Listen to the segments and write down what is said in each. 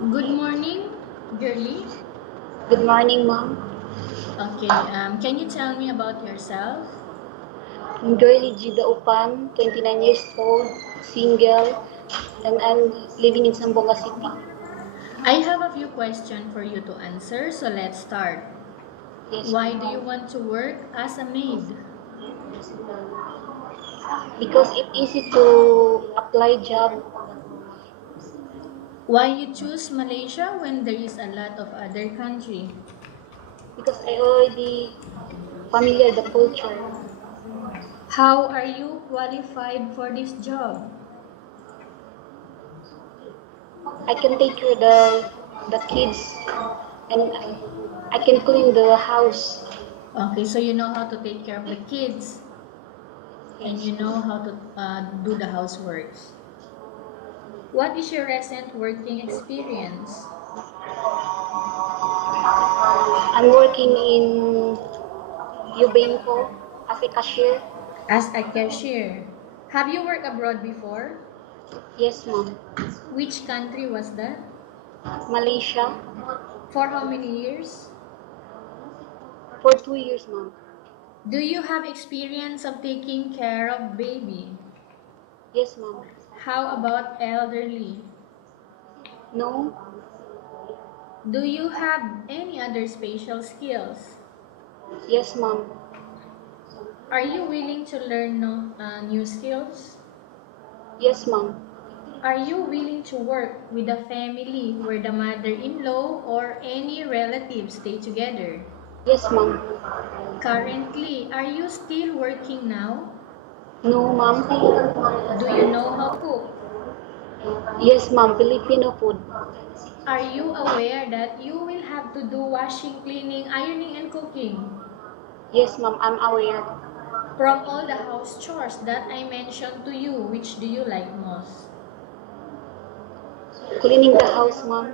Good morning, Gerly. Good morning, ma'am. Okay, can you tell me about yourself? I'm Gerly Daupan, 29 years old, single, and I'm living in Zamboanga City. I have a few questions for you to answer, so let's start. Yes, Why do you ma'am. want to work as a maid? Because it's easy to apply job. Why you choose Malaysia when there is a lot of other country? Because I already familiar the culture. How are you qualified for this job? I can take care of the kids, and I can clean the house. Okay, so you know how to take care of the kids and Yes. you know how to do the houseworks. What is your recent working experience? I'm working in Eubanco as a cashier. As a cashier. Have you worked abroad before? Yes, ma'am. Which country was that? Malaysia For how many years? for 2 years, ma'am. Do you have experience of taking care of baby? Yes, ma'am. How about elderly? No. Do you have any other special skills? Yes, ma'am. Are you willing to learn new skills? Yes, ma'am. Are you willing to work with a family where the mother-in-law or any relatives stay together? Yes, ma'am. Currently, are you still working now? No, ma'am. Do you know how to cook? Yes, ma'am. Filipino food. Are you aware that you will have to do washing, cleaning, ironing, and cooking? Yes, ma'am. I'm aware. From all the house chores that I mentioned to you, which do you like most? Cleaning the house, ma'am.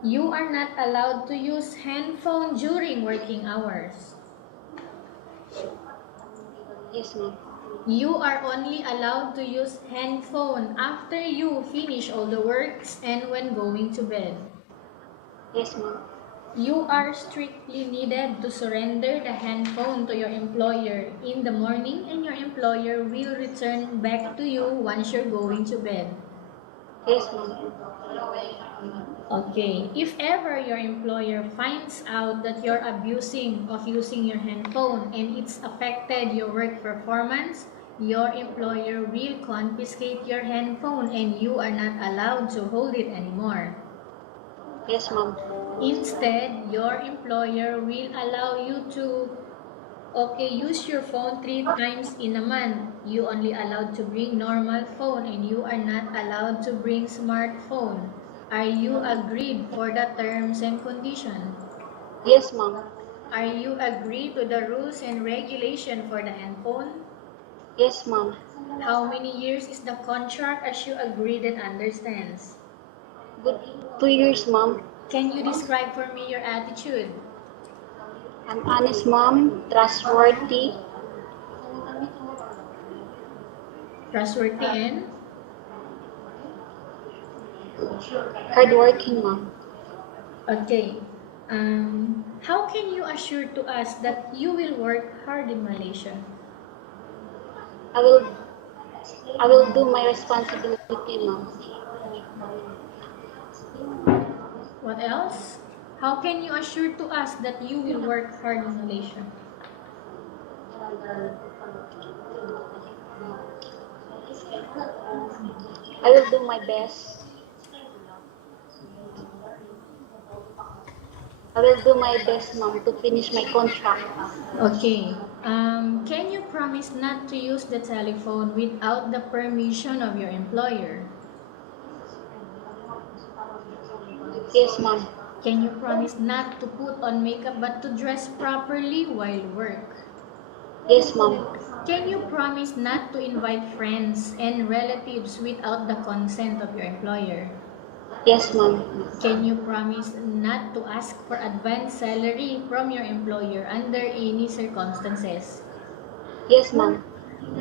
You are not allowed to use handphone during working hours. Yes, ma'am. You are only allowed to use handphone after you finish all the works and when going to bed. Yes, ma'am. You are strictly needed to surrender the handphone to your employer in the morning and your employer will return back to you once you're going to bed. Yes, ma'am. Okay, if ever your employer finds out that you're abusing of using your handphone and it's affected your work performance, your employer will confiscate your handphone and you are not allowed to hold it anymore. Yes, ma'am. Instead, your employer will allow you to use your phone 3 times in a month. You only allowed to bring normal phone and you are not allowed to bring smartphone. Are you agreed for the terms and conditions? Yes, ma'am. Are you agreed to the rules and regulation for the handphone? Yes, ma'am. How many years is the contract as you agreed and understands? Good. 2 years, ma'am. Can you describe for me your attitude? I'm honest, ma'am. Trustworthy. Trustworthy and Hardworking, ma'am. okay. How can you assure to us that you will work hard in Malaysia? I will. I will do my responsibility, ma'am. What else? How can you assure to us that you will work hard in Malaysia? I will do my best. I will do my best, ma'am, to finish my contract. Okay. Can you promise not to use the telephone without the permission of your employer? Yes, ma'am. Can you promise not to put on makeup but to dress properly while work? Yes, ma'am. Can you promise not to invite friends and relatives without the consent of your employer? Yes, ma'am. Can you promise not to ask for advance salary from your employer under any circumstances? Yes, ma'am.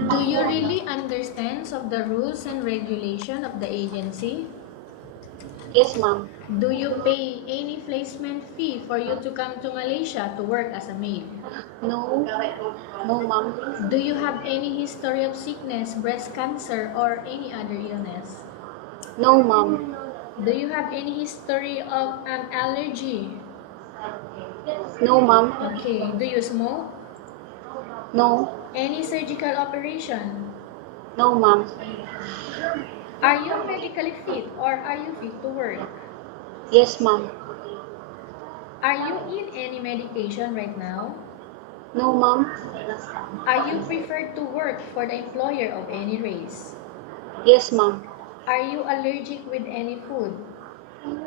Do you really understand of the rules and regulation of the agency? Yes, ma'am. Do you pay any placement fee for you to come to Malaysia to work as a maid? No. No, ma'am. Do you have any history of sickness, breast cancer, or any other illness? No, ma'am. Do you have any history of an allergy? No, ma'am. Okay. Do you smoke? No. Any surgical operation? No, ma'am. Are you medically fit or are you fit to work? Yes, ma'am. Are you in any medication right now? No, ma'am. Are you preferred to work for the employer of any race? Yes, ma'am. Are you allergic with any food?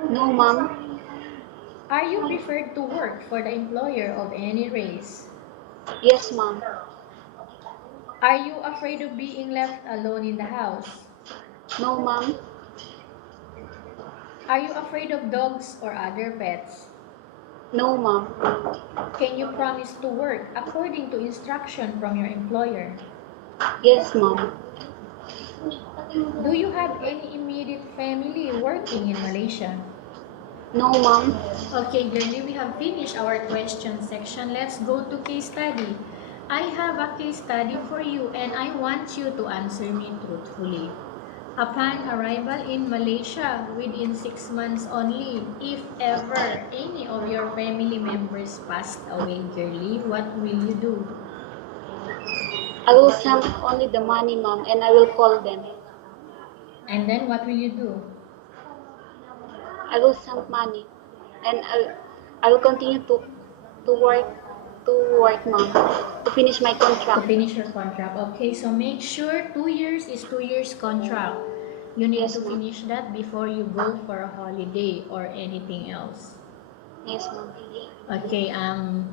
No, ma'am. Are you preferred to work for the employer of any race? Yes, ma'am. Are you afraid of being left alone in the house? No, ma'am. Are you afraid of dogs or other pets? No, ma'am. Can you promise to work according to instruction from your employer? Yes, ma'am. Do you have any immediate family working in Malaysia? No, ma'am. Okay, Gerly, we have finished our question section. Let's go to case study. I have a case study for you and I want you to answer me truthfully. Upon arrival in Malaysia within 6 months only, if ever any of your family members passed away, Gerly, what will you do? I will send only the money, ma'am, and I will call them. And then what will you do? I will send money, and I will continue to work ma'am, to finish my To contract. finish your contract. Okay, so make sure 2 years is 2 years contract. You need Yes, to ma'am. finish that before you go for a holiday or anything else. Yes, ma'am. Okay,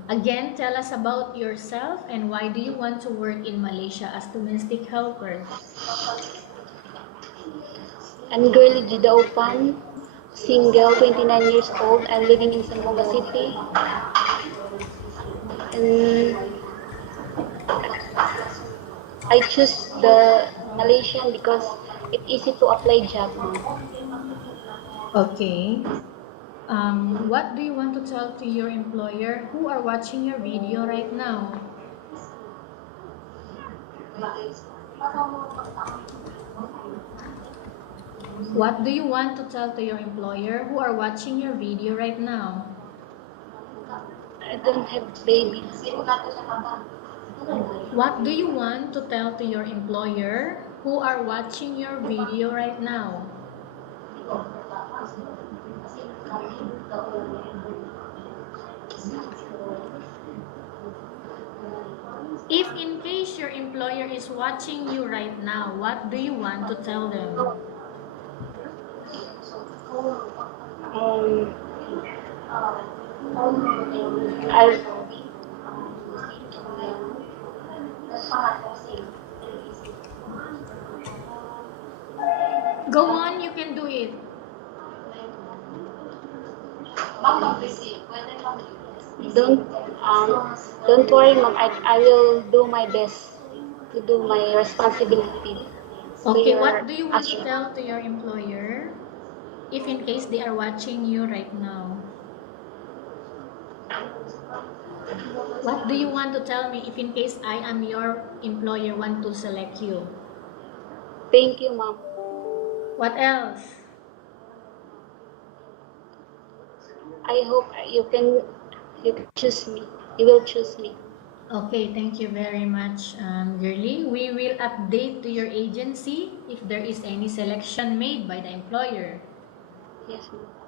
again, tell us about yourself and why do you want to work in Malaysia as domestic helper? I'm Gerly Daupan, single, 29 years old. I'm living in Zamboanga City. And I choose the Malaysian because it's easy to apply job, ma'am. Okay. What do you want to tell to your employer who are watching your video right now? What do you want to tell to your employer who are watching your video right now? I don't have babies. What do you want to tell to your employer who are watching your video right now? If in case your employer is watching you right now, what do you want to tell them? Um, I Go on, you can do it. don't don't worry, ma'am. I will do my best to do my responsibility to Okay, your what do you want to assurance. tell to your employer if in case they are watching you right now? What do you want to tell me if in case I am your employer want to select you? Thank you, ma'am. What else? I hope you can choose me. You will choose me. Okay, thank you very much, Gerly. We will update to your agency if there is any selection made by the employer. Yes, ma'am.